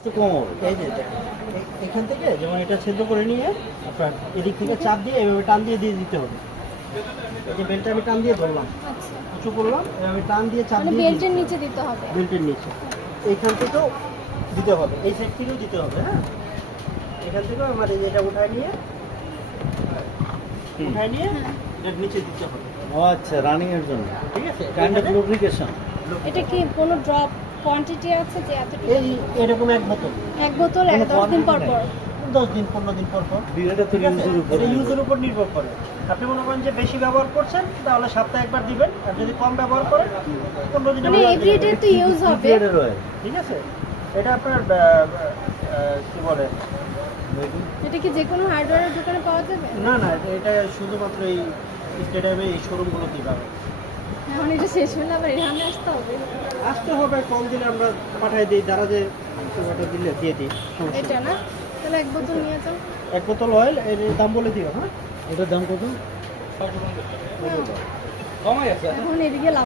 একটু কম হবে। এই যে দেখেন, এখান থেকে যেমন এটা ছেদ্র করে নিয়ে আপনার এদিক থেকে চাপ দিয়ে এভাবে টান দিয়ে দিতে হবে। এই যে বেল্টটা আমি টান দিয়ে ধরলাম, আচ্ছা, উঁচু করলাম, এভাবে টান দিয়ে চাপ মানে দিয়ে বেল্টের নিচে দিতে হবে। বেল্টের নিচে এইখান থেকেও দিতে হবে, এই সাইড থেকেও দিতে হবে। হ্যাঁ, এখান থেকেও আমার এই যে এটা উঠায় নিয়ে হ্যাঁ। এটার নিচে দিতে হবে। ও আচ্ছা, রানিং এর জন্য ঠিক আছে, কাইন্ড অফ লুব্রিকেশন। এটা কি কোনো ড্রপ কোয়ান্টিটি আছে যে এতটুকু? এই এরকম এক বোতল এক বোতল কোনো 10 দিন পর quantity পর? 10 দিন 15 দিন পর পর। এটা তো ঠিক আছে? ইউজের উপর এটা ইউজের উপর নির্ভর করে। আপনি মনে করেন যে বেশি ব্যবহার করছেন তাহলে সপ্তাহে একবার দিবেন, আর যদি কম ব্যবহার করেন 15 দিনে মানে ব্যবহার এভরিডে করবেন। তো ইউজ হবে। গ্রেডের অয়েল। ঠিক আছে, এটা আপনার কি বলে, এটা কি যে কোনো হার্ডওয়্যারের দোকানে পাওয়া যাবে? না না, এটা শুধুমাত্র এই স্টেডিয়ামে এই শোরুমগুলোতেই পাবেন। এখন এটা শেষ হলে আবার এখানে আসতে হবে। আসতে হবে, কম দিলে আমরা পাঠাই দিই, যারা যে অর্ডার দিলে দিয়ে দিই, সমস্যা এটা নেই। না, তাহলে এক বোতল নিয়ে যান। এক বোতল অয়েল, এর দাম বলে দিও। হ্যাঁ, এটার দাম কত? এখন এদিকে